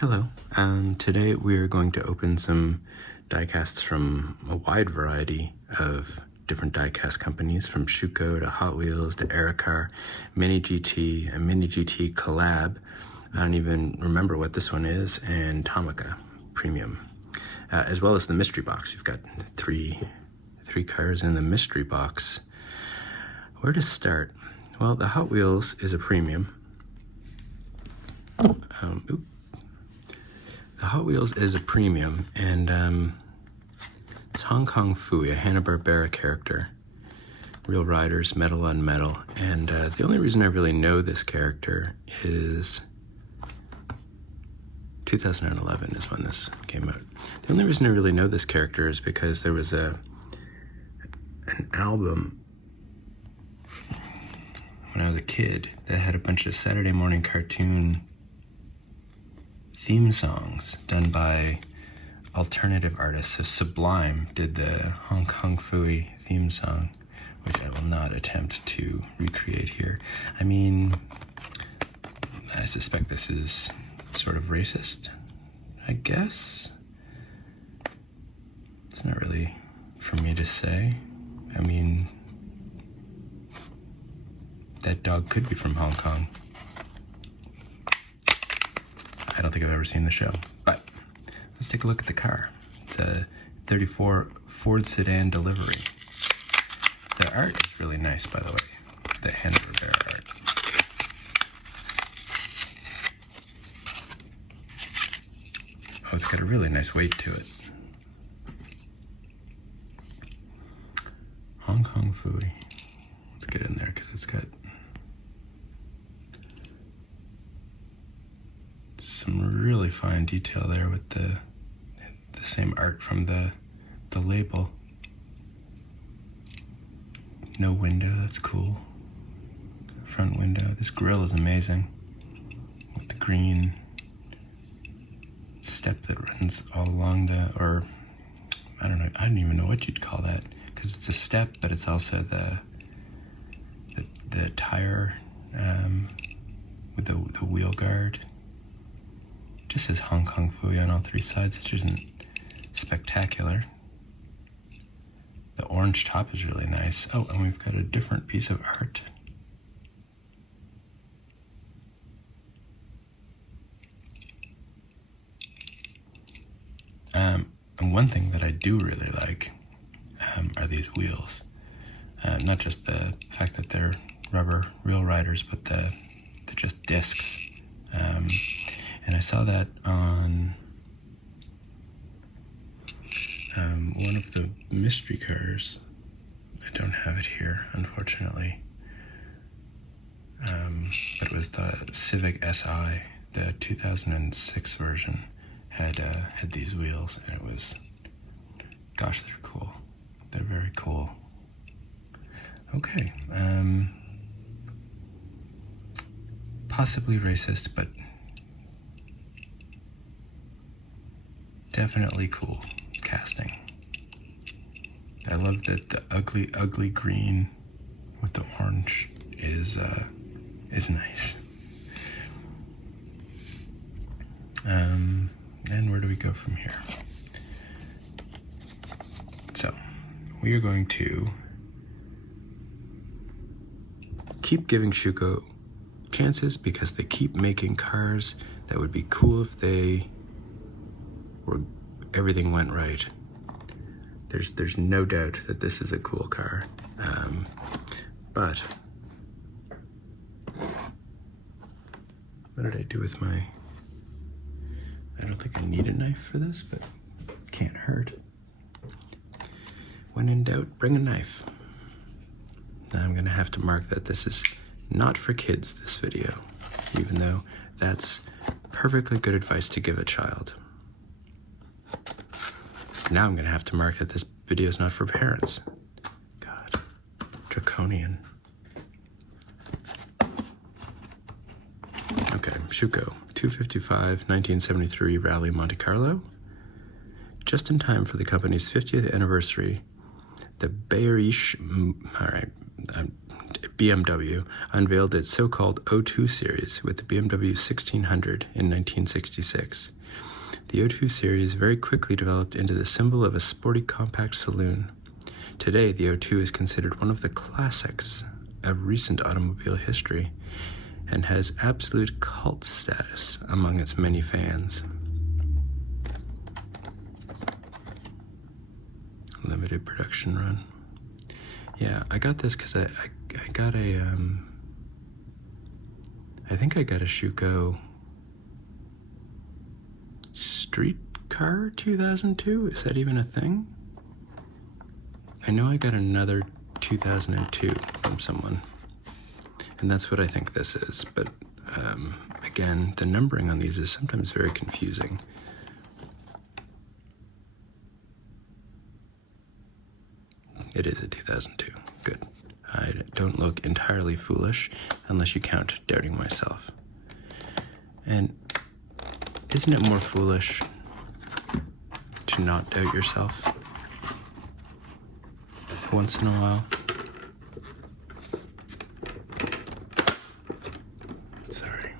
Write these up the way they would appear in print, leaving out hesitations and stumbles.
Hello. Today we're going to open some diecasts from a wide variety of different diecast companies, from Schuco to Hot Wheels to Ericar, Mini GT, a Mini GT collab. I don't even remember what this one is, and Tomica Premium, as well as the mystery box. We've got three cars in the mystery box. Where to start? Well, the Hot Wheels is a premium. The Hot Wheels is a premium, and it's Hong Kong Phooey, a Hanna Barbara character. Real Riders, Metal on Metal. And the only reason I really know this character is 2011 is when this came out. The only reason I really know this character is because there was an album when I was a kid that had a bunch of Saturday morning cartoon theme songs done by alternative artists. So Sublime did the Hong Kong Phooey theme song, which I will not attempt to recreate here. I mean, I suspect this is sort of racist, I guess. It's not really for me to say. I mean, that dog could be from Hong Kong. I don't think I've ever seen the show, but let's take a look at the car. It's a 34 Ford sedan delivery. The art is really nice, by the way. The Hanna Barbara art. Oh, it's got a really nice weight to it. Hong Kong Phooey. Let's get in there because it's got some really fine detail there with the same art from the label. No window, that's cool. Front window. This grille is amazing with the green step that runs all along I don't even know what you'd call that, because it's a step, but it's also the tire with the wheel guard. Just says Hong Kong Phooey on all three sides, which isn't spectacular. The orange top is really nice. Oh, and we've got a different piece of art. And one thing that I do really like are these wheels. Not just the fact that they're rubber Real Riders, but they're just discs. And I saw that on one of the mystery cars. I don't have it here, unfortunately. But it was the Civic Si, the 2006 version, had these wheels, and it was, gosh, they're cool. They're very cool. Okay. Possibly racist, but definitely cool casting. I love that the ugly green with the orange is nice. And where do we go from here? So we are going to keep giving Schuco chances because they keep making cars that would be cool if everything went right. There's no doubt that this is a cool car, but what did I do with my? I don't think I need a knife for this, but can't hurt. When in doubt, bring a knife. Now I'm gonna have to mark that this is not for kids, this video, even though that's perfectly good advice to give a child. Now I'm gonna have to mark that this video is not for parents. God, draconian. Okay, Schuco, 255, 1973 Rally Monte Carlo. Just in time for the company's 50th anniversary, the BMW unveiled its so-called O2 series with the BMW 1600 in 1966. The O2 series very quickly developed into the symbol of a sporty compact saloon. Today, the O2 is considered one of the classics of recent automobile history and has absolute cult status among its many fans. Limited production run. Yeah, I got this because I got a, I think I got a Schuco Streetcar 2002. Is that even a thing? I know I got another 2002 from someone, and that's what I think this is. But again, the numbering on these is sometimes very confusing. It is a 2002. Good. I don't look entirely foolish unless you count doubting myself. And isn't it more foolish to not doubt yourself once in a while? Sorry.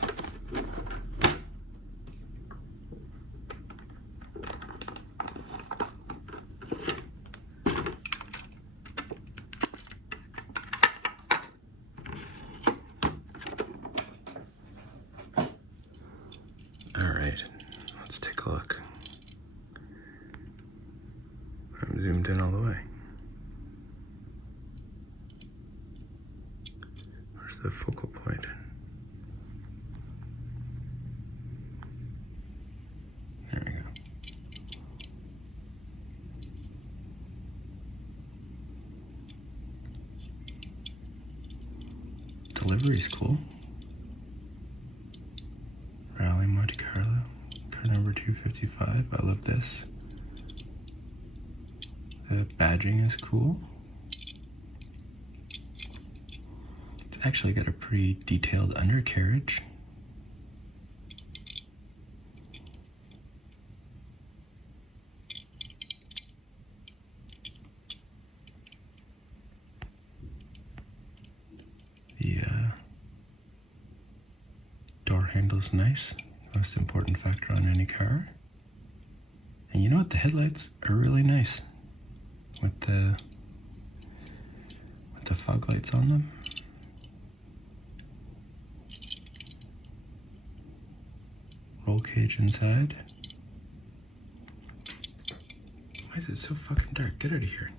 All right, let's take a look. I'm zoomed in all the way. Where's the focal point? There we go. Delivery's cool. Rally Monte Carlo, car number 255. I love this. The badging is cool. It's actually got a pretty detailed undercarriage. The door handle's nice. Most important factor on any car. And you know what? The headlights are really nice with the fog lights on them. Roll cage inside. Why is it so fucking dark? Get out of here.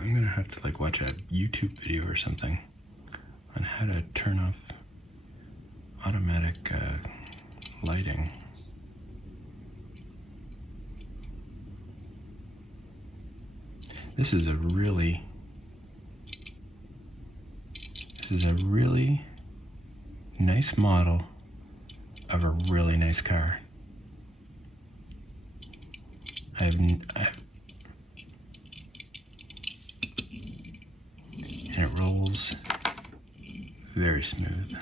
I'm gonna have to like watch a YouTube video or something on how to turn off automatic lighting. This is a really nice model of a really nice car. And it rolls very smooth.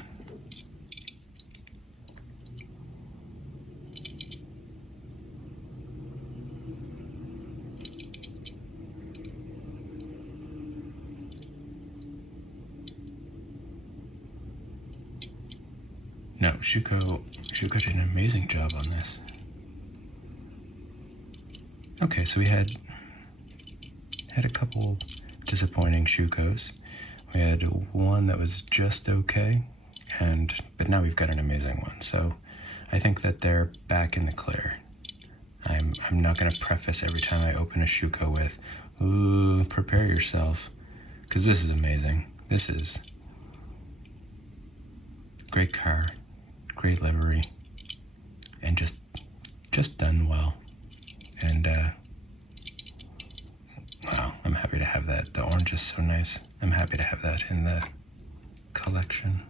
No, Schuco did an amazing job on this. Okay, so we had a couple disappointing Schucos. We had one that was just okay, but now we've got an amazing one. So I think that they're back in the clear. I'm not going to preface every time I open a Schuco with, ooh, prepare yourself, because this is amazing. This is great car, great livery, and just done well. And wow, I'm happy to have that. The orange is so nice. I'm happy to have that in the collection.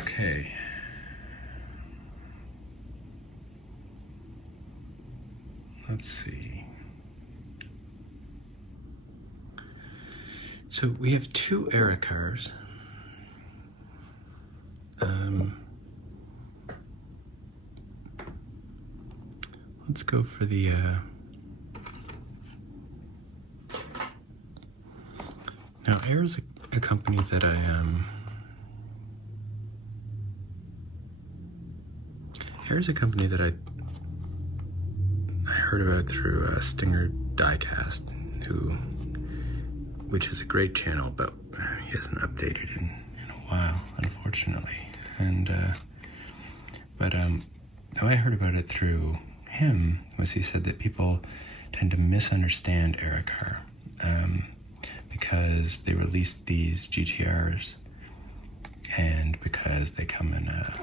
Okay. Let's see. So we have two era cars. let's go for the now Air is a company that Air is a company that I heard about through Stinger Diecast, which is a great channel, but he hasn't updated in a while, unfortunately. And how I heard about it through him was he said that people tend to misunderstand Aericar because they released these GTRs, and because they come in a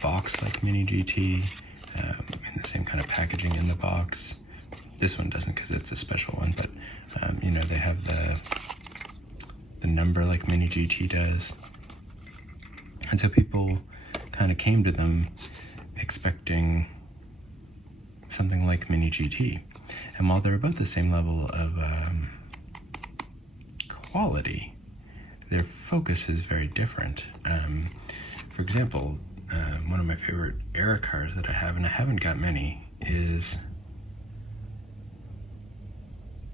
box like Mini GT, in the same kind of packaging in the box. This one doesn't because it's a special one, but they have the number like Mini GT does. And so people kind of came to them expecting something like Mini GT. And while they're about the same level of quality, their focus is very different. For example, one of my favorite Aericars that I have, and I haven't got many, is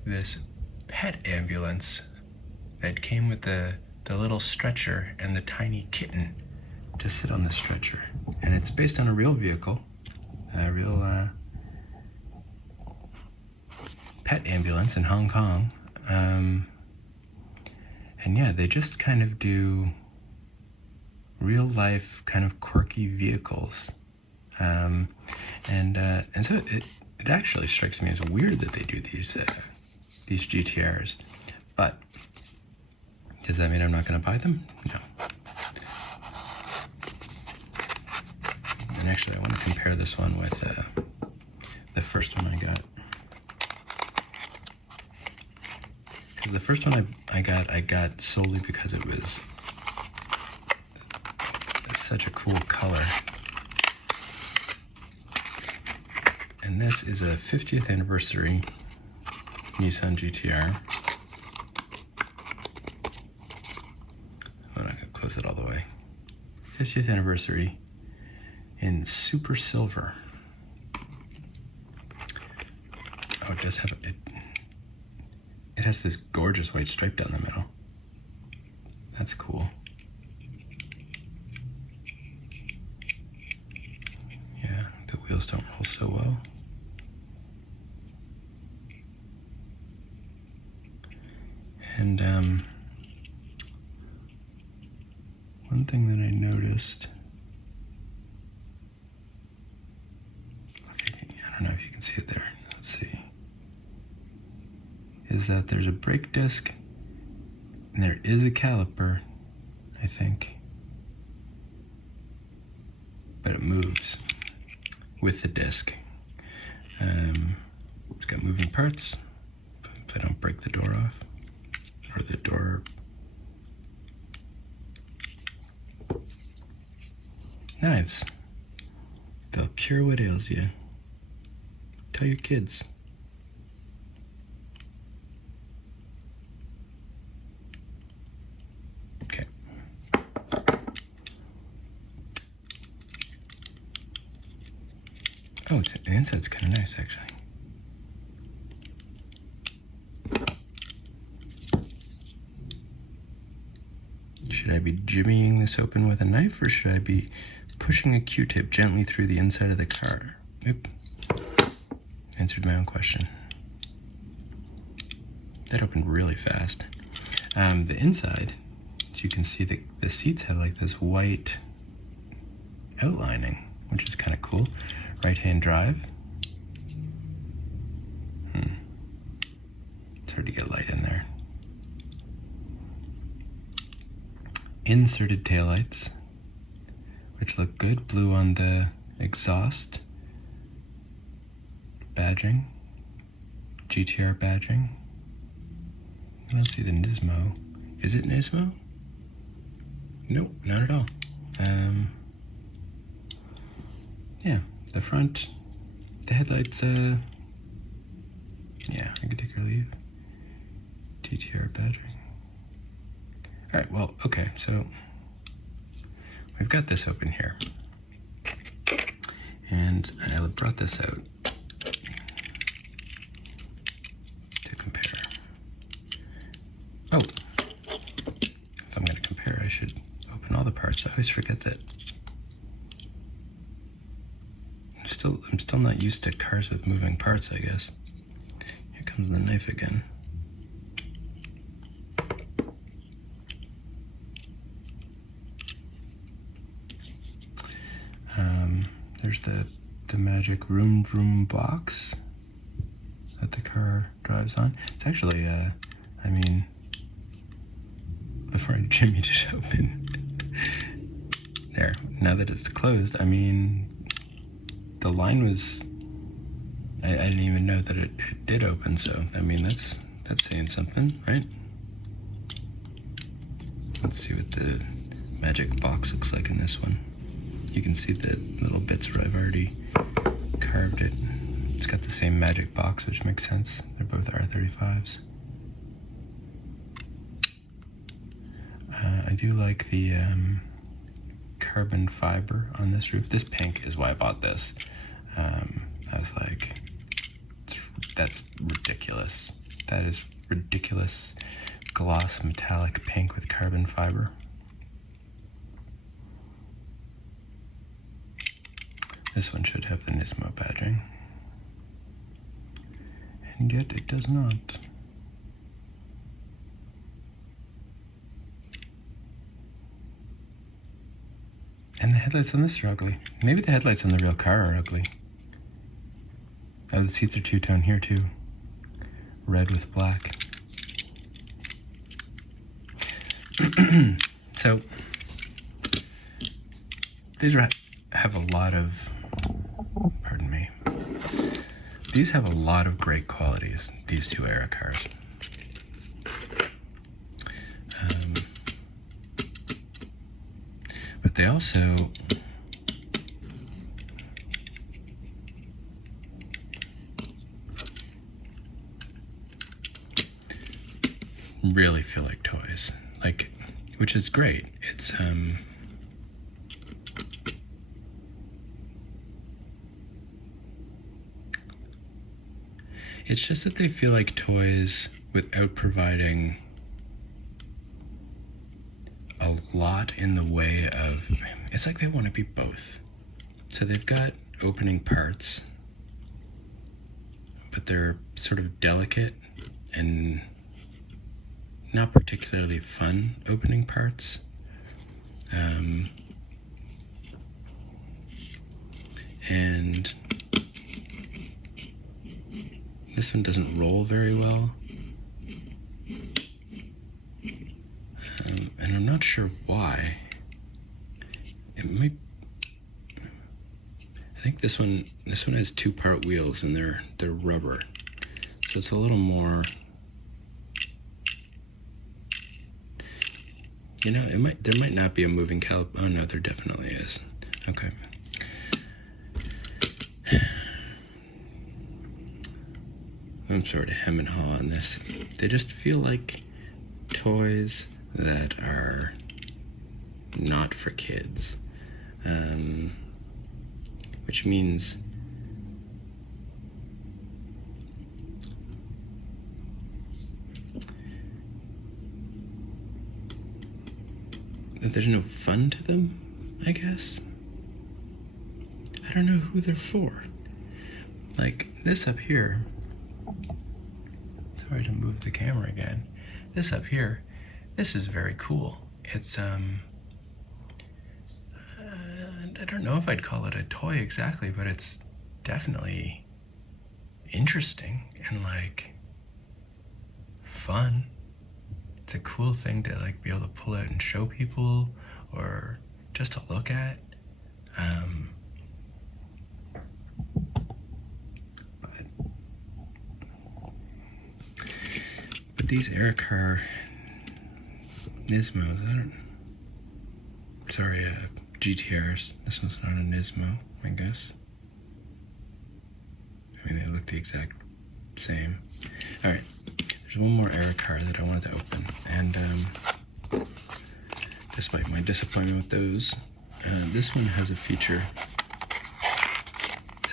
this pet ambulance that came with the little stretcher and the tiny kitten to sit on the stretcher. And it's based on a real vehicle, a real pet ambulance in Hong Kong. And yeah, they just kind of do real life kind of quirky vehicles. And so it actually strikes me as weird that they do these GTRs. But does that mean I'm not going to buy them? No. And actually, I want to compare this one with the first one I got. Because the first one I got solely because it was such a cool color. And this is a 50th anniversary Nissan GTR. I'm not going to close it all the way. 50th anniversary in super silver. Oh, it does have it. It has this gorgeous white stripe down the middle. That's cool. Yeah, the wheels don't roll so well. And one thing that I noticed, I don't know if you can see it there, let's see, is that there's a brake disc and there is a caliper, I think, but it moves with the disc. It's got moving parts if I don't break the door off, or the door. Knives. They'll cure what ails you. Tell your kids. Okay. Oh, the inside's kind of nice, actually. Should I be jimmying this open with a knife, or should I be pushing a Q-tip gently through the inside of the car? Oop. Answered my own question. That opened really fast. The inside, as you can see, the seats have like this white outlining, which is kind of cool. Right-hand drive. It's hard to get light in there. Inserted taillights, which look good. Blue on the exhaust. Badging. GTR badging. I don't see the Nismo. Is it Nismo? Nope, not at all. Yeah, the front, the headlights, yeah, I could take or leave. GTR badging. All right, well, okay, so we've got this open here. And I brought this out to compare. Oh, if I'm going to compare, I should open all the parts. I always forget that. I'm still not used to cars with moving parts, I guess. Here comes the knife again. There's the magic vroom vroom box that the car drives on. It's actually, I mean, before Jimmy just opened, there, now that it's closed, I mean, the line was, I didn't even know that it did open, so, I mean, that's saying something, right? Let's see what the magic box looks like in this one. You can see the little bits where I've already carved it. It's got the same magic box, which makes sense. They're both R35s. I do like the carbon fiber on this roof. This pink is why I bought this. I was like, that's ridiculous. That is ridiculous gloss metallic pink with carbon fiber. This one should have the Nismo badging. And yet it does not. And the headlights on this are ugly. Maybe the headlights on the real car are ugly. Oh, the seats are two-tone here too. Red with black. So, these have a lot of, pardon me, these have a lot of great qualities, these two era cars. But they also really feel like toys, like, which is great. It's just that they feel like toys without providing a lot in the way of, it's like they want to be both. So they've got opening parts, but they're sort of delicate and not particularly fun opening parts. And this one doesn't roll very well. And I'm not sure why. It might, I think this one has two-part wheels and they're rubber. So it's a little more, you know, there might not be a moving caliper. Oh no, there definitely is. Okay. I'm sort of hem and haw on this. They just feel like toys that are not for kids, which means that there's no fun to them, I guess. I don't know who they're for. Like this up here, sorry to move the camera again. This up here, this is very cool. It's, I don't know if I'd call it a toy exactly, but it's definitely interesting and like fun. It's a cool thing to like be able to pull out and show people or just to look at. But these Aircar Nismos, GTRs. This one's not a Nismo, I guess. I mean, they look the exact same. All right, there's one more Aircar that I wanted to open, and despite my disappointment with those, this one has a feature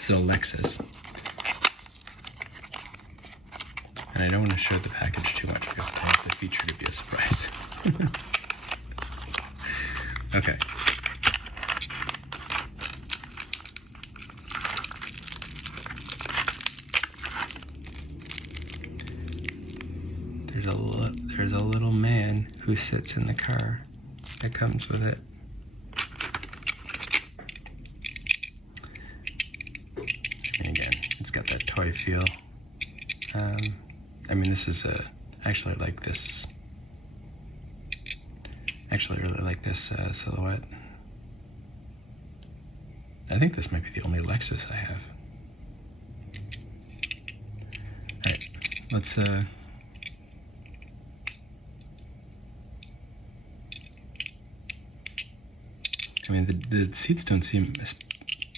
is a Lexus. And I don't want to show the package too much because I want the feature to be a surprise. Okay. There's a little man who sits in the car that comes with it. And again, it's got that toy feel. I mean, this is actually I like this. Actually, I really like this silhouette. I think this might be the only Lexus I have. All right, let's. I mean, the seats don't seem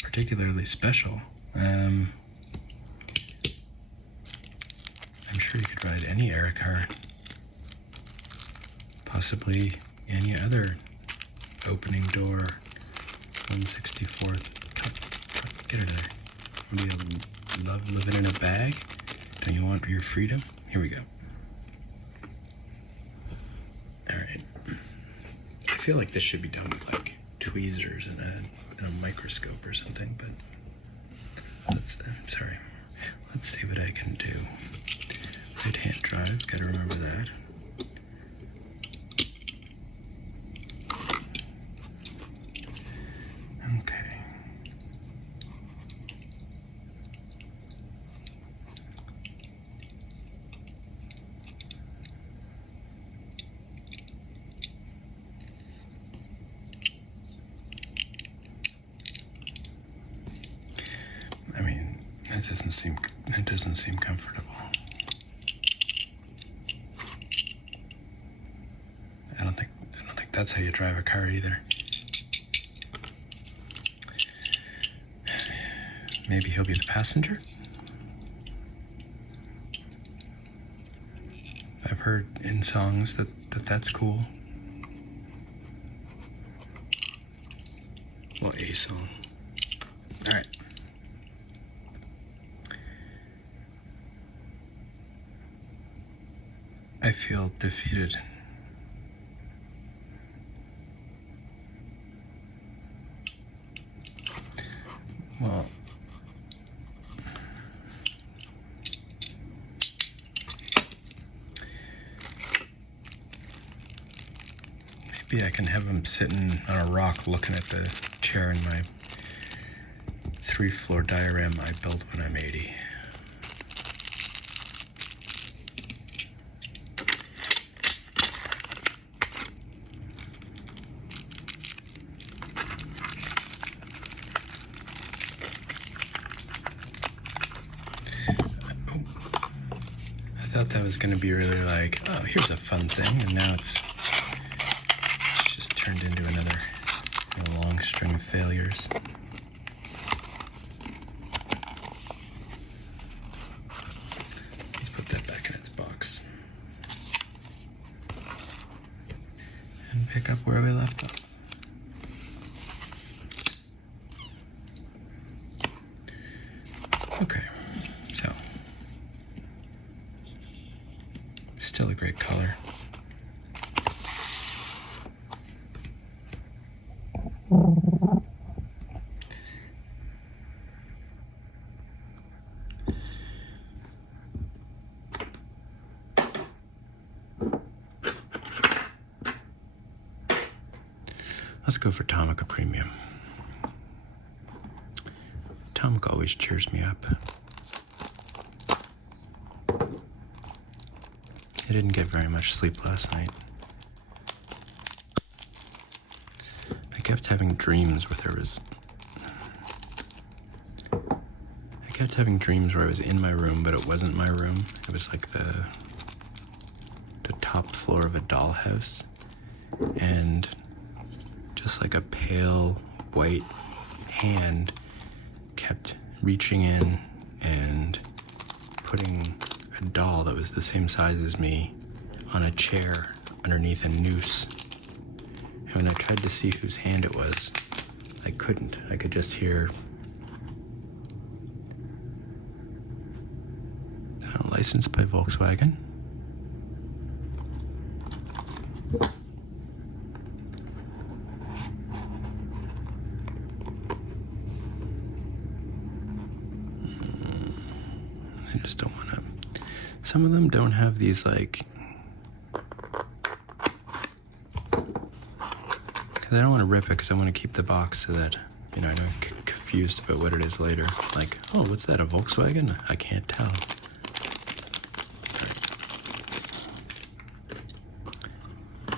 particularly special. I'm sure you could ride any era car, possibly any other opening door, 164th. Get her there. Do you love living in a bag? Don't you want your freedom? Here we go. All right. I feel like this should be done with like tweezers and a microscope or something, but let's see what I can do. Right hand drive, gotta remember that. Okay. I mean, that doesn't seem comfortable. I don't think that's how you drive a car either. Maybe he'll be the passenger? I've heard in songs that's cool. Well, a song. All right. I feel defeated. Well, maybe I can have him sitting on a rock looking at the chair in my 3-floor diorama I built when I'm 80. I thought that was going to be really like, oh, here's a fun thing, and now it's just turned into another long string of failures. Let's put that back in its box and pick up where we left off. Okay, so still a great color. Let's go for Tomica Premium. Tomica always cheers me up. I didn't get very much sleep last night. I kept having dreams where I was in my room, but it wasn't my room. It was like the top floor of a dollhouse, and just like a pale white hand kept reaching in and putting a doll that was the same size as me on a chair underneath a noose. And when I tried to see whose hand it was, I couldn't. I could just hear licensed by Volkswagen. I just don't want to. Some of them don't have these like. Because I don't want to rip it because I want to keep the box so that, you know, I don't get confused about what it is later. Like, oh, what's that, a Volkswagen? I can't tell.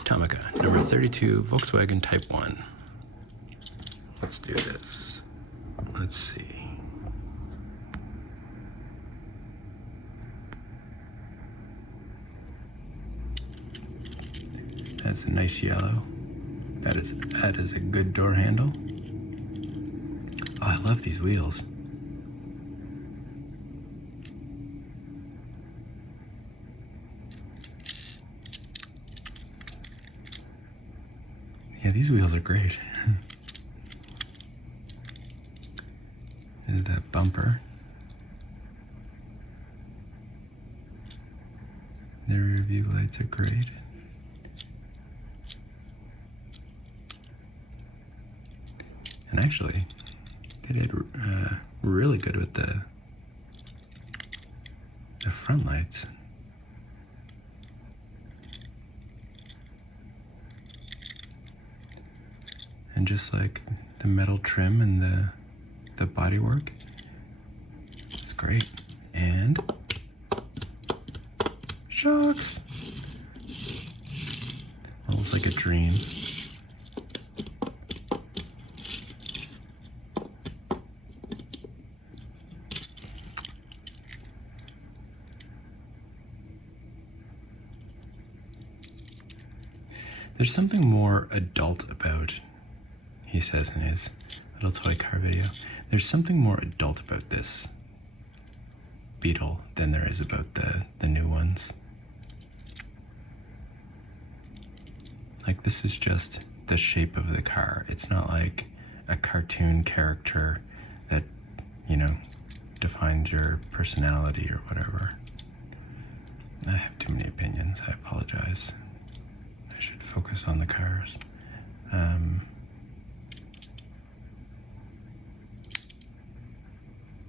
Tomica, number 32, Volkswagen Type 1. Let's do this. Let's see. That's a nice yellow. That is a good door handle. Oh, I love these wheels. Yeah, these wheels are great. There's that bumper. The rear view lights are great. And actually, they did really good with the front lights. And just like the metal trim and the bodywork, it's great. And shocks, almost like a dream. There's something more adult about, he says in his little toy car video, there's something more adult about this Beetle than there is about the new ones. Like, this is just the shape of the car. It's not like a cartoon character that, you know, defines your personality or whatever. I have too many opinions, I apologize. I should focus on the cars.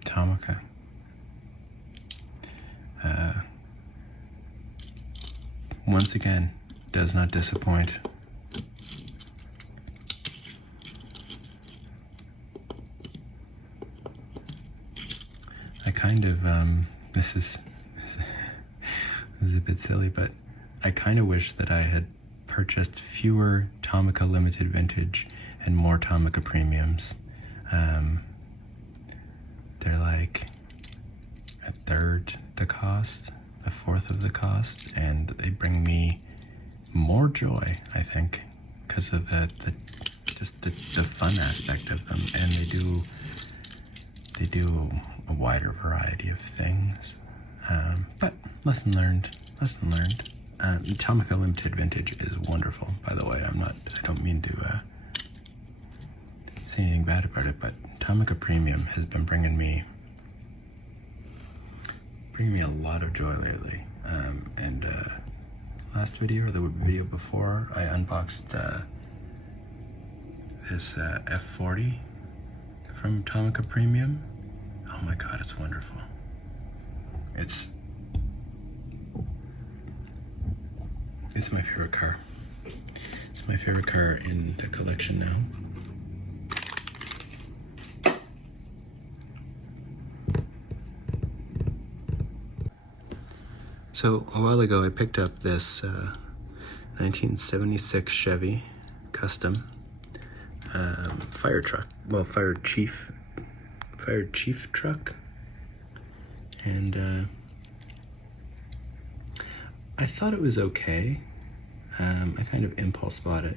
Tomica. Once again, does not disappoint. I kind of, this is a bit silly, but I kind of wish that I had purchased fewer Tomica Limited Vintage and more Tomica Premiums. They're like a third the cost, a fourth of the cost, and they bring me more joy, I think, because of the fun aspect of them, and they do a wider variety of things. But lesson learned. Tomica Limited Vintage is wonderful, by the way. I don't mean to say anything bad about it, but Tomica Premium has been bringing me a lot of joy lately. And last video, or the video before, I unboxed this F40 from Tomica Premium. Oh my god, it's wonderful. It's my favorite car. It's my favorite car in the collection now. So a while ago I picked up this 1976 Chevy Custom fire truck. Well, fire chief truck. And I thought it was okay. I kind of impulse bought it.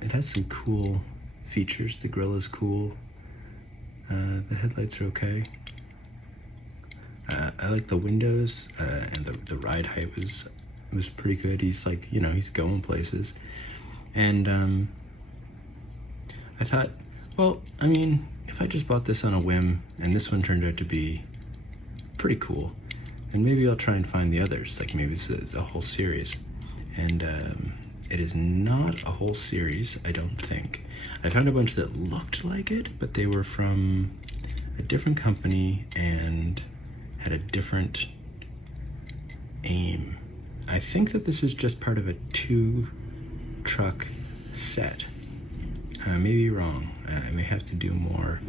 It has some cool features. The grill is cool. The headlights are okay. I like the windows, and the ride height was pretty good. He's like, you know, he's going places. And I thought, well, I mean, if I just bought this on a whim, and this one turned out to be pretty cool, And maybe I'll try and find the others, like maybe it's a whole series. And it is not a whole series, I don't think. I found a bunch that looked like it, but they were from a different company and had a different aim. I think that this is just part of a 2-truck set. I may be wrong. I may have to do more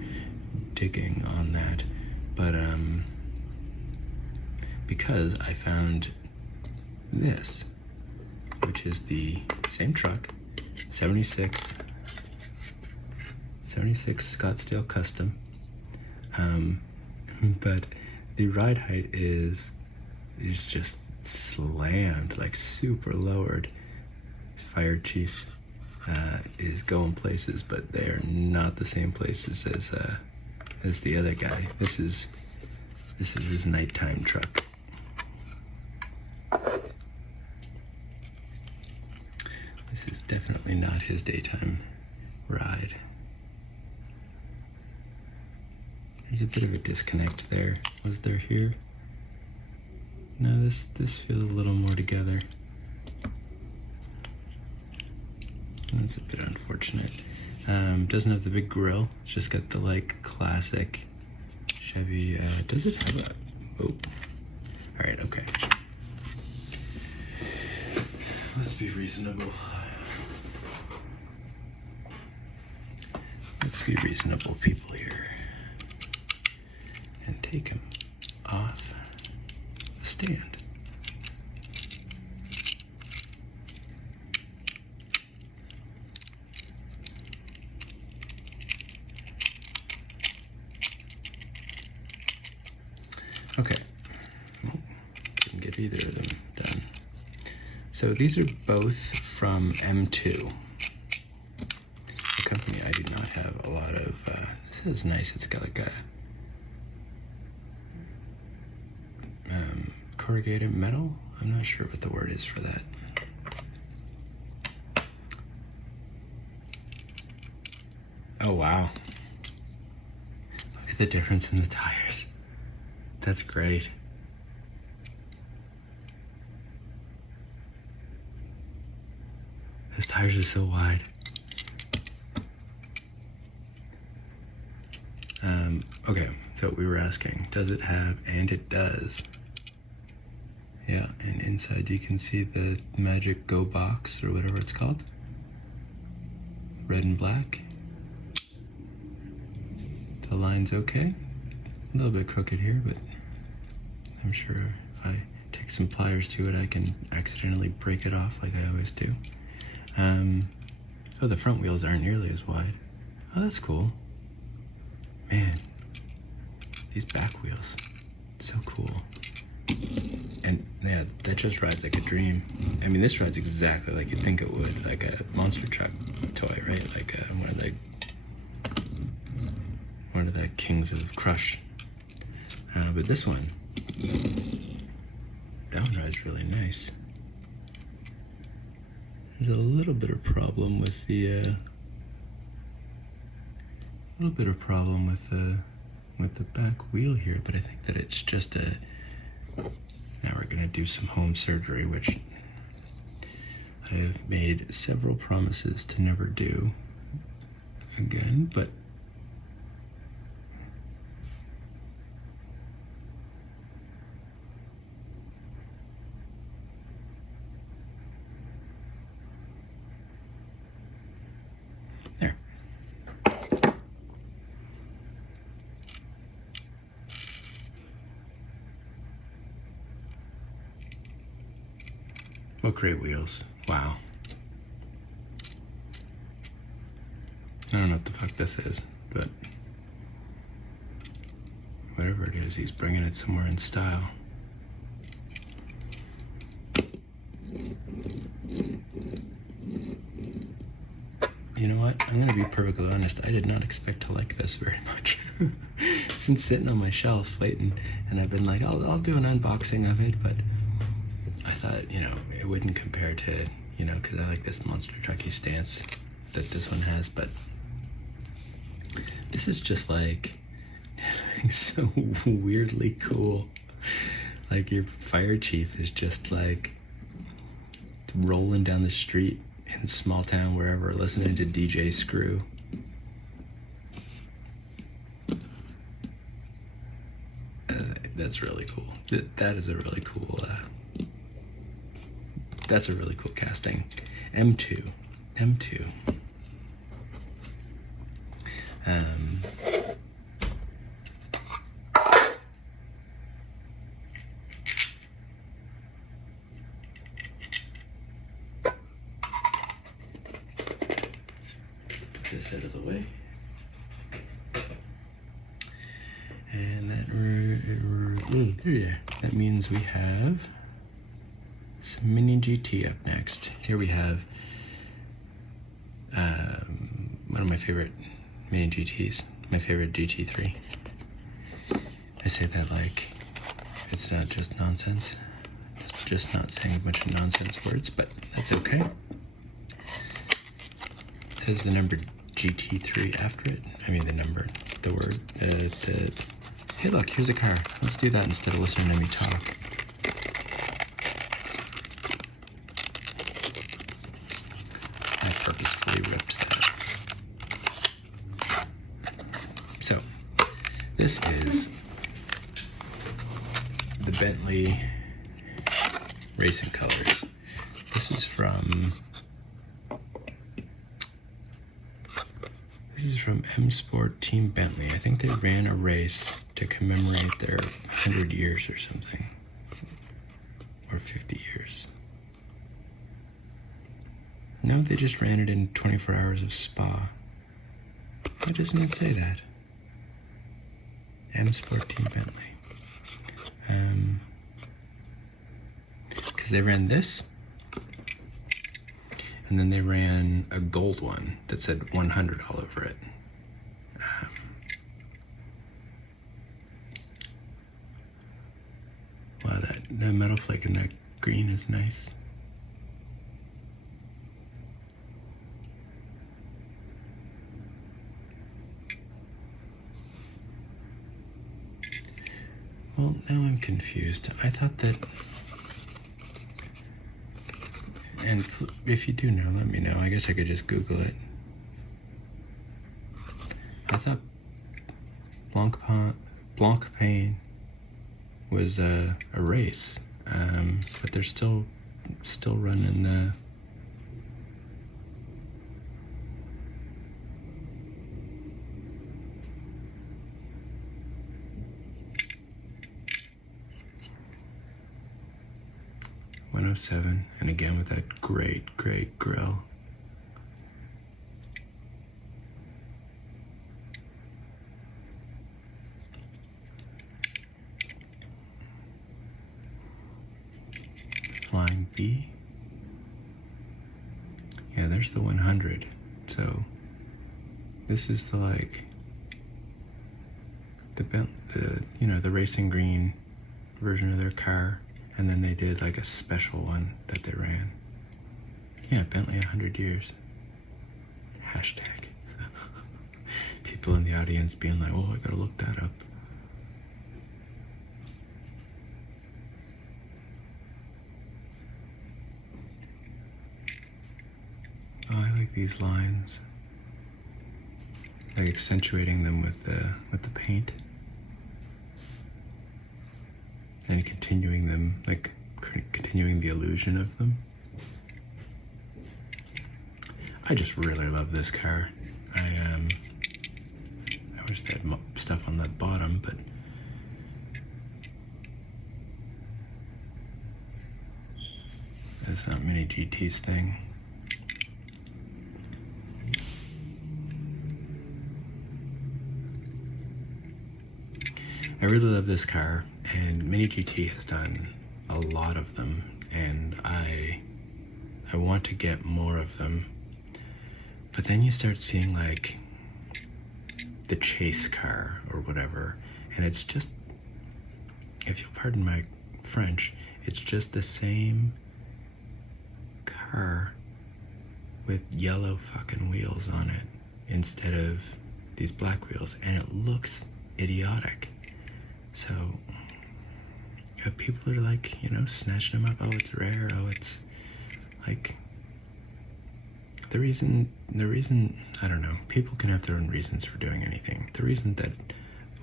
digging on that. But because I found this, which is the same truck, 76 Scottsdale Custom, but the ride height is just slammed, like super lowered. Fire chief is going places, but they are not the same places as the other guy. This is his nighttime truck. This is definitely not his daytime ride. There's a bit of a disconnect there. Was there here? No, this feels a little more together. That's a bit unfortunate. Doesn't have the big grill. It's just got the like classic Chevy. Does it have a? Oh, all right, okay. Let's be reasonable. Let's be reasonable people here and take him off the stand. Okay, well, didn't get either of them done. So these are both from M2, a company I do not have a lot of. This is nice. It's got like a corrugated metal. I'm not sure what the word is for that. Oh wow! Look at the difference in the tires. That's great. Those tires are so wide. Okay, so we were asking, does it have, and it does. Yeah, and inside you can see the magic Go box, or whatever it's called. Red and black. The line's okay. A little bit crooked here, but I'm sure if I take some pliers to it, I can accidentally break it off like I always do. Oh, the front wheels aren't nearly as wide. Oh, that's cool. Man, these back wheels, so cool. And yeah, that just rides like a dream. I mean, this rides exactly like you'd think it would, like a monster truck toy, right? Like one of the kings of Crush. But this one, that one rides really nice. There's a little bit of problem with the back wheel here, but I think that it's just a. Now we're gonna do some home surgery, which I have made several promises to never do again, but there. What great wheels. Wow. I don't know what the fuck this is, but whatever it is, he's bringing it somewhere in style. You know what? I'm gonna be perfectly honest. I did not expect to like this very much. It's been sitting on my shelf waiting, and I've been like, I'll do an unboxing of it, but I thought, you know, it wouldn't compare to, you know, because I like this monster trucky stance that this one has, but this is just like so weirdly cool. Like your fire chief is just like rolling down the street in small town wherever, listening to DJ Screw. That's really cool. That is a really cool. That's a really cool casting. M2. Put this out of the way. And that means we have some Mini GT up next. Here we have one of my favorite Mini GTs, my favorite GT3. I say that like it's not just nonsense. It's just not saying a bunch of nonsense words, but that's okay. It says the number GT3 after it. I mean the word. Hey look, here's a car. Let's do that instead of listening to me talk. I purposefully ripped that. So, this is the Bentley Racing Colors. This is from M Sport Team Bentley. I think they ran a race to commemorate their 100 years or something, or 50 years. No, they just ran it in 24 hours of Spa. Why doesn't it say that? M Sport Team Bentley. Because they ran this, and then they ran a gold one that said 100 all over it. Wow, that metal flake in that green is nice. Well, now I'm confused. I thought that, and if you do know, let me know. I guess I could just Google it. I thought Blancpain was a race, but they're still running the. .107, and again with that great grill. Flying B. Yeah, there's the 100. So this is the the racing green version of their car. And then they did like a special one that they ran. Yeah, Bentley 100 years. Hashtag. People in the audience being like, oh, I gotta look that up. Oh, I like these lines. Like accentuating them with the paint. And continuing them, like continuing the illusion of them. I just really love this car. I wish they had stuff on that bottom, but that's not Mini GT's thing. I really love this car, and Mini GT has done a lot of them, and I want to get more of them. But then you start seeing like the chase car or whatever, and it's just, if you'll pardon my French, it's just the same car with yellow fucking wheels on it instead of these black wheels, and it looks idiotic. So people are like, you know, snatching them up. Oh, it's rare. Oh, it's like the reason, I don't know, people can have their own reasons for doing anything. The reason that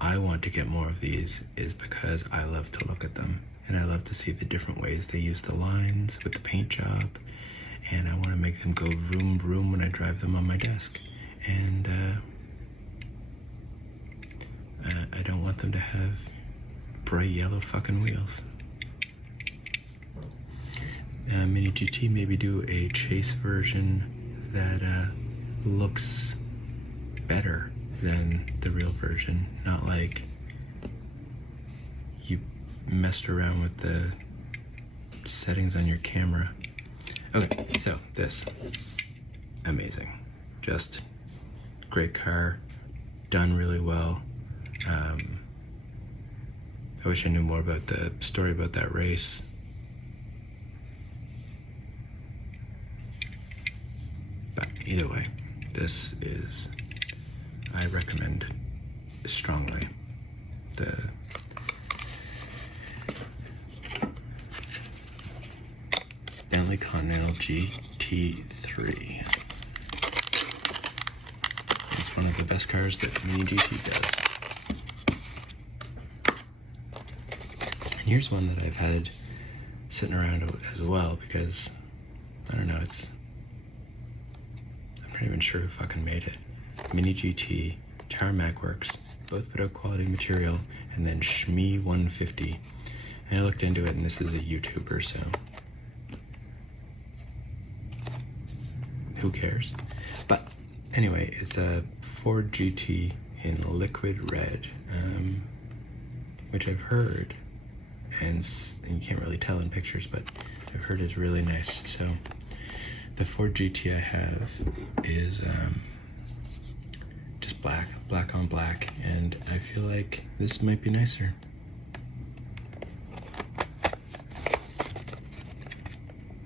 I want to get more of these is because I love to look at them and I love to see the different ways they use the lines with the paint job, and I want to make them go vroom vroom when I drive them on my desk. And I don't want them to have bright yellow fucking wheels. Mini GT maybe do a chase version that looks better than the real version. Not like you messed around with the settings on your camera. Okay, so this, amazing. Just great car, done really well. I wish I knew more about the story about that race. But either way, this is, I recommend strongly the Bentley Continental GT3. It's one of the best cars that Mini GT does. And here's one that I've had sitting around as well because, I don't know, I'm not even sure who fucking made it. Mini GT, Tarmac Works, both put out quality material, and then Shmee 150. And I looked into it, and this is a YouTuber, so who cares? But anyway, it's a Ford GT in liquid red, which I've heard, and you can't really tell in pictures, but I've heard is really nice. So the Ford GT I have is just black on black, and I feel like this might be nicer.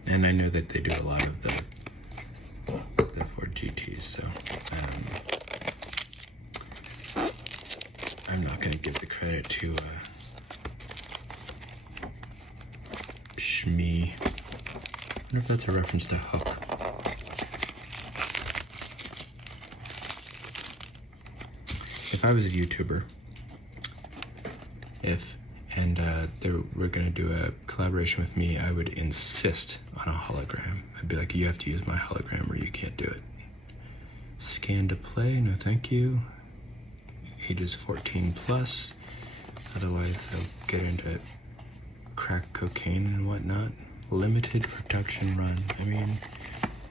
And I know that they do a lot of the Ford GTs, so I'm not going to give the credit to Shmee. I wonder if that's a reference to Hook. If I was a YouTuber, they were going to do a collaboration with me, I would insist on a hologram. I'd be like, you have to use my hologram or you can't do it. Scan to play, no thank you. Ages 14 plus, otherwise they'll get into crack cocaine and whatnot. Limited production run. I mean,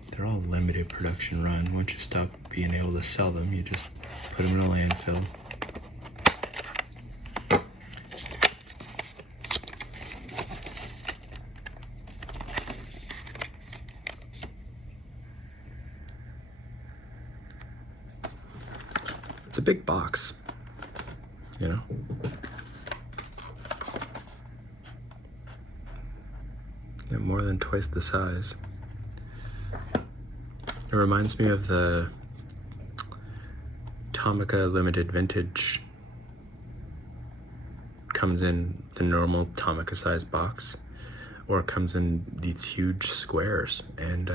they're all limited production run. Once you stop being able to sell them, you just put them in a landfill. It's a big box, you know? Yeah, more than twice the size. It reminds me of the Tomica Limited Vintage. Comes in the normal Tomica size box, or it comes in these huge squares, and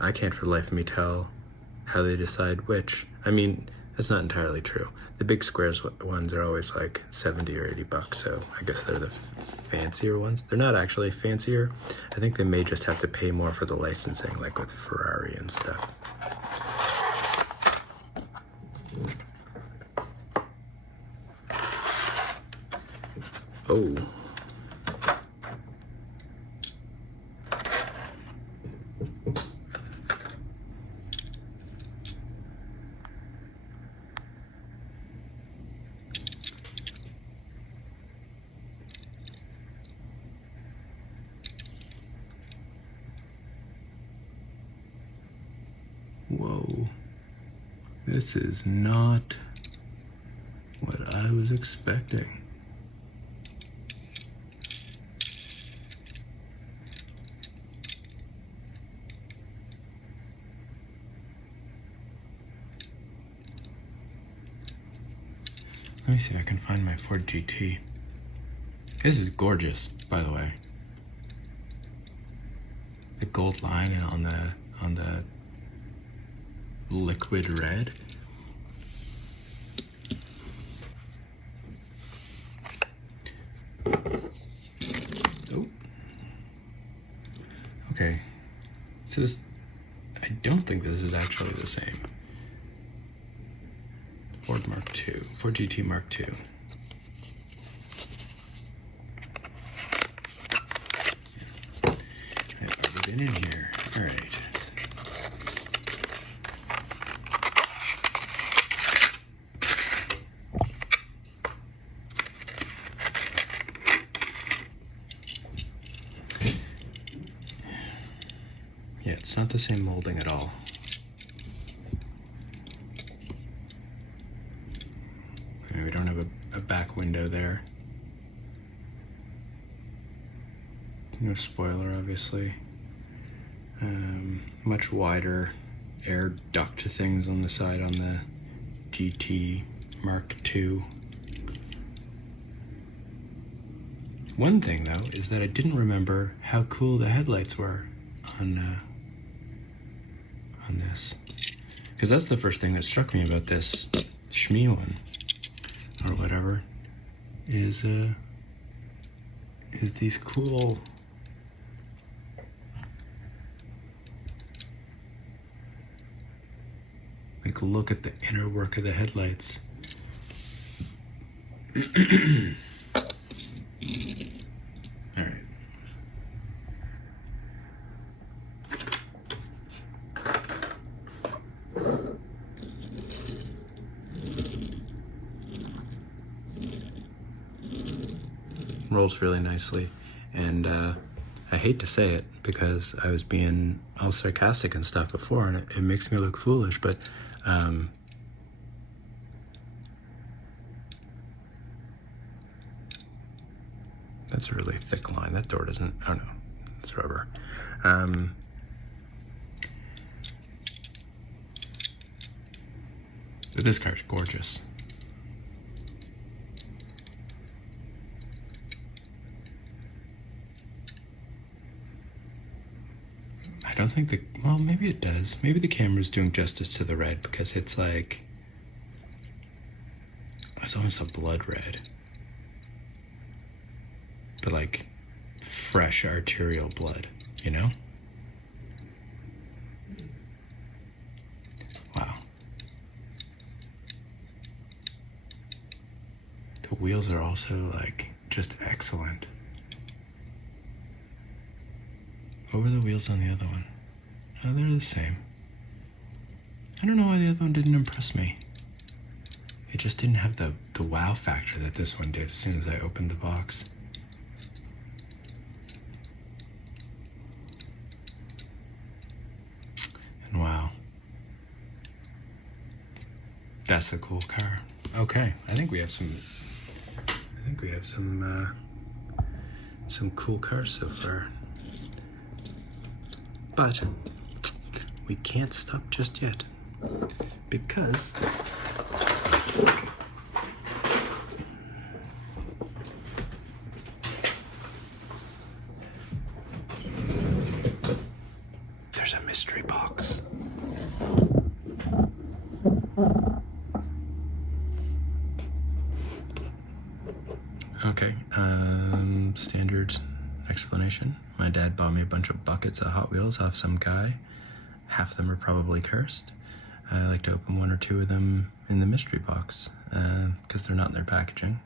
I can't for the life of me tell how they decide which. I mean, that's not entirely true. The big squares ones are always like 70 or 80 bucks, so I guess they're the fancier ones. They're not actually fancier. I think they may just have to pay more for the licensing, like with Ferrari and stuff. Oh. Whoa, this is not what I was expecting. Let me see if I can find my Ford GT. This is gorgeous, by the way. The gold line on the liquid red. Oh. Okay. So this, I don't think this is actually the same. Ford GT Mark II. I've already been in here. All right. Yeah, it's not the same molding at all. We don't have a back window there. No spoiler, obviously. Much wider air duct things on the side on the GT Mark II. One thing, though, is that I didn't remember how cool the headlights were on this. Because that's the first thing that struck me about this Shmee one, or whatever, is these cool like look at the inner work of the headlights. All right. Rolls really nicely, and I hate to say it because I was being all sarcastic and stuff before, and it makes me look foolish, but that's a really thick line. That door doesn't, oh no, it's rubber. But this car's gorgeous. I don't think well, maybe it does. Maybe the camera's doing justice to the red because it's like, it's almost a blood red. But like fresh arterial blood, you know? Wow. The wheels are also like just excellent. What were the wheels on the other one? Oh, they're the same. I don't know why the other one didn't impress me. It just didn't have the wow factor that this one did as soon as I opened the box. And wow. That's a cool car. Okay, I think we have some cool cars so far. But we can't stop just yet because there's a mystery box. Okay, standard explanation. My dad bought me a bunch of buckets of Hot Wheels off some guy. Half of them are probably cursed. I like to open one or two of them in the mystery box because they're not in their packaging.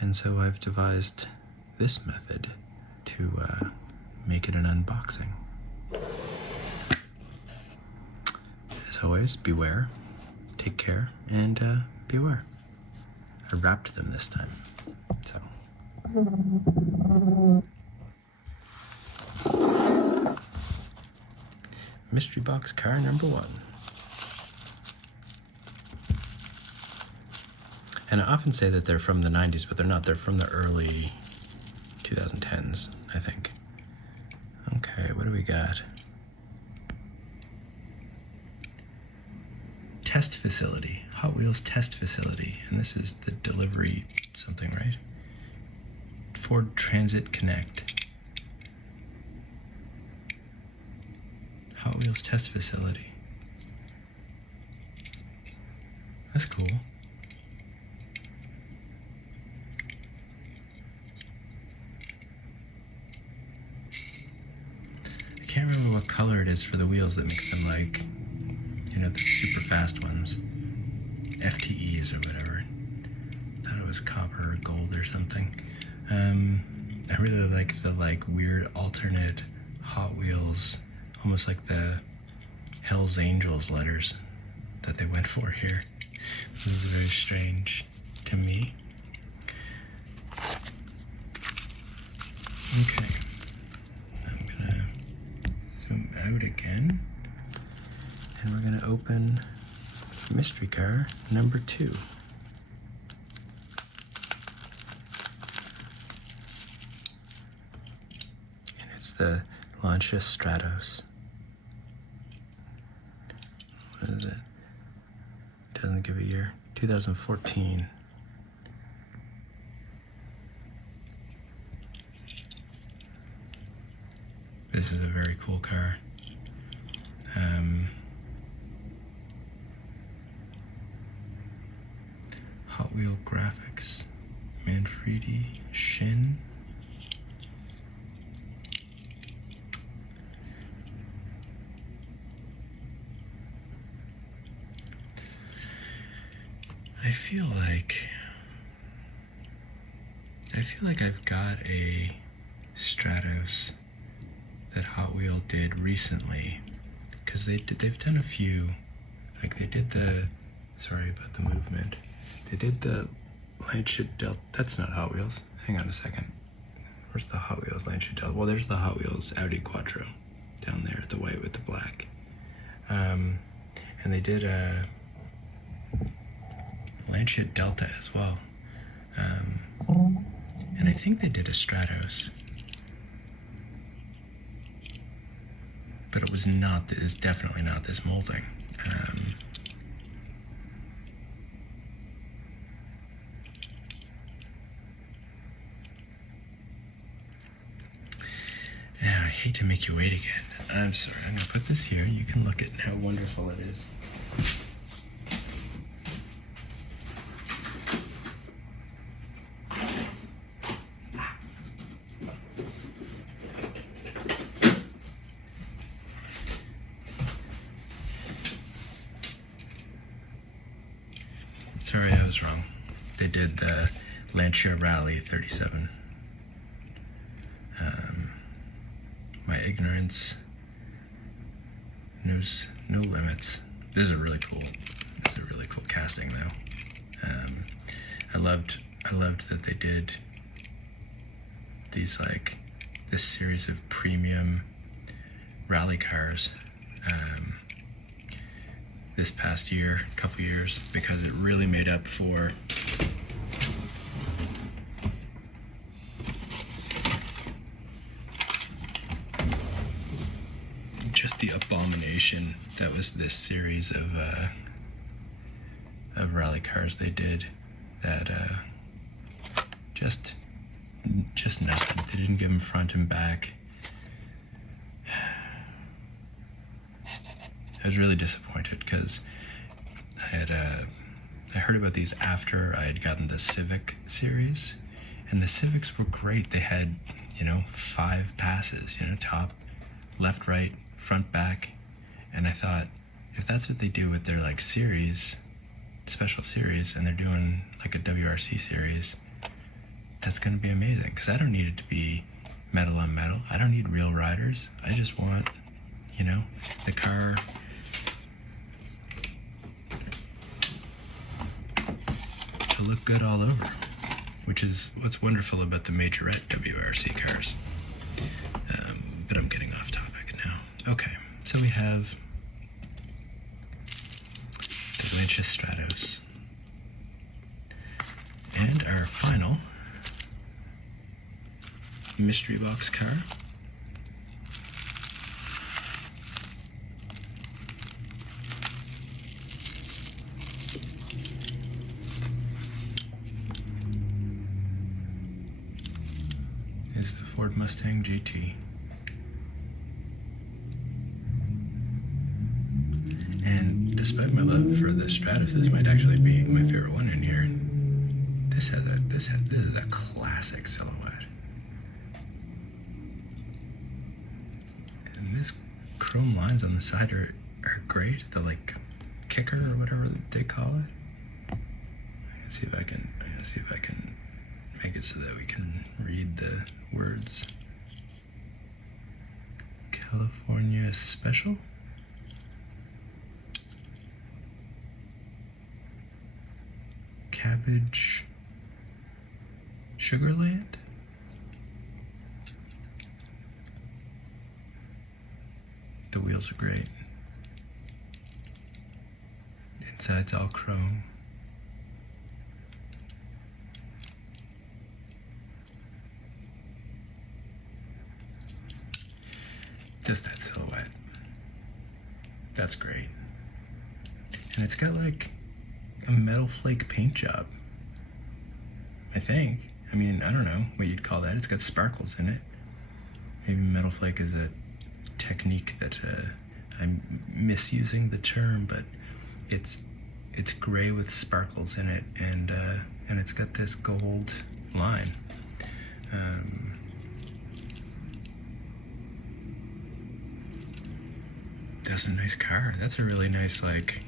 And so I've devised this method to make it an unboxing. As always, beware, take care, and beware. I wrapped them this time, so. Mystery box car number 1. And I often say that they're from the 90s, but they're not. They're from the early 2010s, I think. Okay, what do we got? Test facility, Hot Wheels test facility. And this is the delivery something, right? Ford Transit Connect. Hot Wheels test facility. That's cool. I can't remember what color it is for the wheels that makes them like, you know, the super fast ones. FTEs or whatever. I thought it was copper or gold or something. I really like the weird alternate Hot Wheels, almost like the Hell's Angels letters that they went for here. This is very strange to me. Okay, I'm gonna zoom out again, and we're gonna open mystery car number 2. And it's the Lancia Stratos. What is it? Doesn't give a year. 2014. This is a very cool car. Hot Wheel graphics, Manfredi, Shin. I feel like I've got a Stratos that Hot Wheel did recently, because they've done a few, like they did the, sorry about the movement, they did the Lancia Delta. That's not Hot Wheels. Hang on a second. Where's the Hot Wheels Lancia Delta? Well, there's the Hot Wheels Audi Quattro down there, the white with the black. And they did a Lancia Delta as well. And I think they did a Stratos. But it was not, it's definitely not this molding. Now, I hate to make you wait again. I'm sorry, I'm gonna put this here. You can look at how wonderful it is. Sorry, I was wrong. They did the Lancia Rally 37. My ignorance knows no limits. This is a really cool casting though. I loved that they did these this series of premium rally cars this past year, couple years, because it really made up for just the abomination that was this series of rally cars they did that just nothing. They didn't give them front and back. I was really disappointed because I heard about these after I had gotten the Civic series, and the Civics were great. They had, 5 passes, top, left, right, front, back, and I thought, if that's what they do with their series, special series, and they're doing a WRC series, that's going to be amazing, because I don't need it to be metal on metal. I don't need real riders. I just want, the car to look good all over, which is what's wonderful about the majorette WRC cars. But I'm getting off topic now. Okay, so we have the Lancia Stratos. And our final mystery box car. is the Ford Mustang GT. And despite my love for the Stratus, this might actually be my favorite one in here. This is a classic silhouette. And this chrome lines on the side are great. The like kicker or whatever they call it. I gotta see if I can make it so that we can read the words. California Special. Cabbage Sugarland. The wheels are great. Inside's all chrome. Just that silhouette. That's great. And it's got like a metal flake paint job, I think. I mean, I don't know what you'd call that. It's got sparkles in it. Maybe metal flake is a technique that I'm misusing the term, but it's gray with sparkles in it, and it's got this gold line. That's a nice car. That's a really nice, like,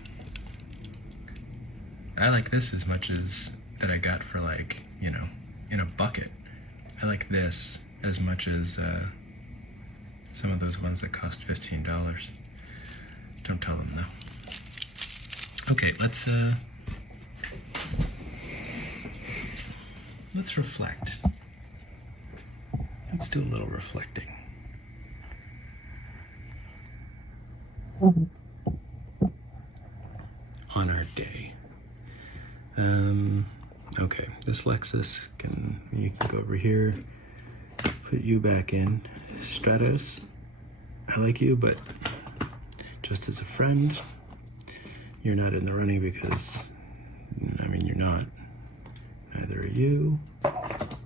I like this as much as that I got for, like, you know, in a bucket. I like this as much as some of those ones that cost $15. Don't tell them though. Okay, let's reflect. Let's do a little reflecting. On our day. Okay, this Lexus you can go over here, put you back in. Stratos, I like you, but just as a friend, you're not in the running because, I mean, you're not. Neither are you. What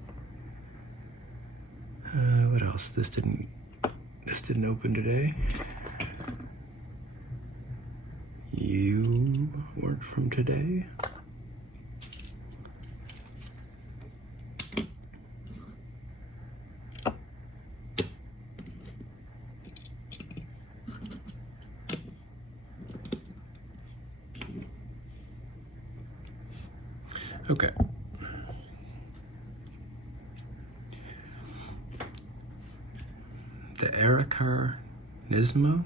else? This didn't open today. You weren't from today. Okay. The Aerocar Nismo.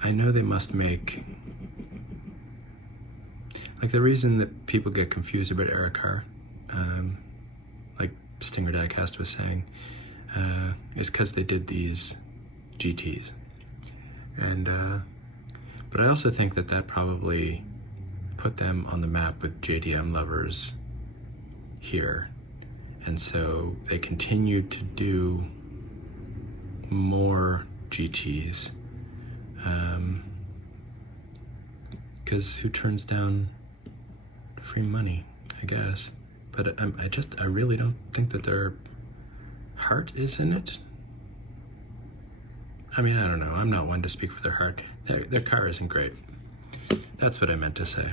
I know they must make, like, the reason that people get confused about Aerocar, like Stinger Diecast was saying, is because they did these GTs. And but I also think that probably put them on the map with JDM lovers here. And so they continued to do more GTs. Because who turns down free money, I guess. But I really don't think that their heart is in it. I mean, I don't know. I'm not one to speak for their heart. Their car isn't great. That's what I meant to say.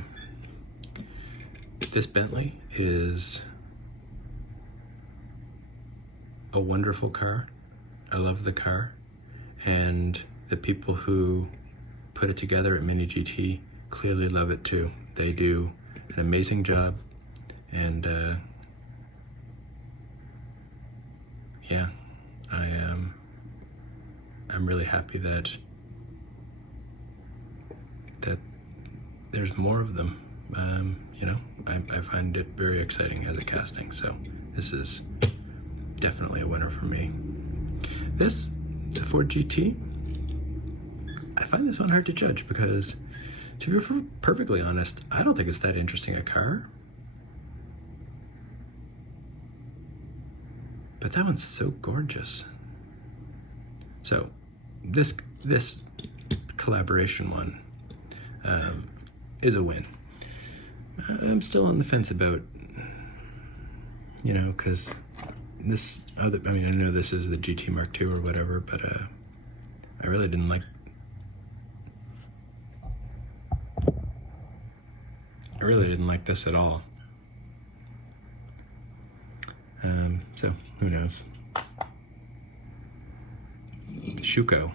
This Bentley is a wonderful car. I love the car. And the people who put it together at Mini GT clearly love it too. They do an amazing job. And yeah, I'm really happy that there's more of them. You know, I find it very exciting as a casting, so this is definitely a winner for me. This, the Ford GT, I find this one hard to judge because, to be perfectly honest, I don't think it's that interesting a car. But that one's so gorgeous. So this collaboration one is a win. I'm still on the fence about, you know, because this other, I mean, I know this is the GT Mark II or whatever, but I really didn't like this at all. So who knows? Schuco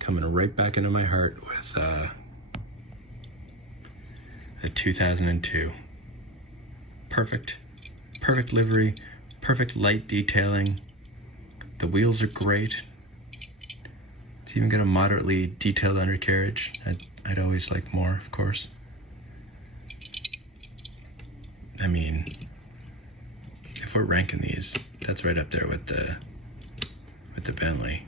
coming right back into my heart with a 2002. Perfect livery, perfect light detailing. The wheels are great. It's even got a moderately detailed undercarriage. I'd always like more, of course. I mean, if we're ranking these, that's right up there with the Bentley.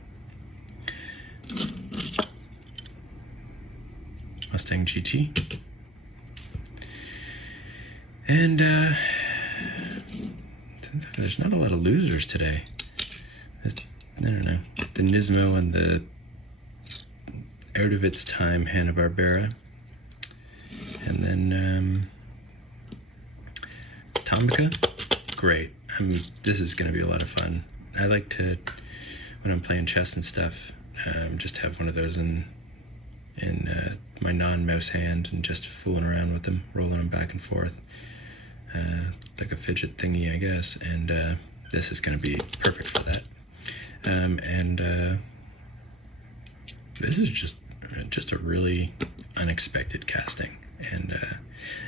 Mustang GT. And there's not a lot of losers today. I don't know. The Nismo and the out of its time Hanna Barbara. And then Tomica. Great. This is going to be a lot of fun. I like to, when I'm playing chess and stuff, just have one of those in my non-mouse hand and just fooling around with them, rolling them back and forth, like a fidget thingy, I guess. And this is going to be perfect for that. And this is just a really unexpected casting, and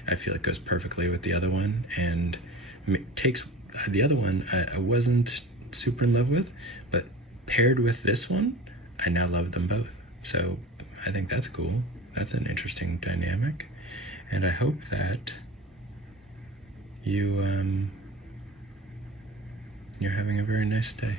I feel it goes perfectly with the other one, and takes the other one I wasn't super in love with, but paired with this one, I now love them both. So I think that's cool. That's an interesting dynamic, and I hope that you're having a very nice day.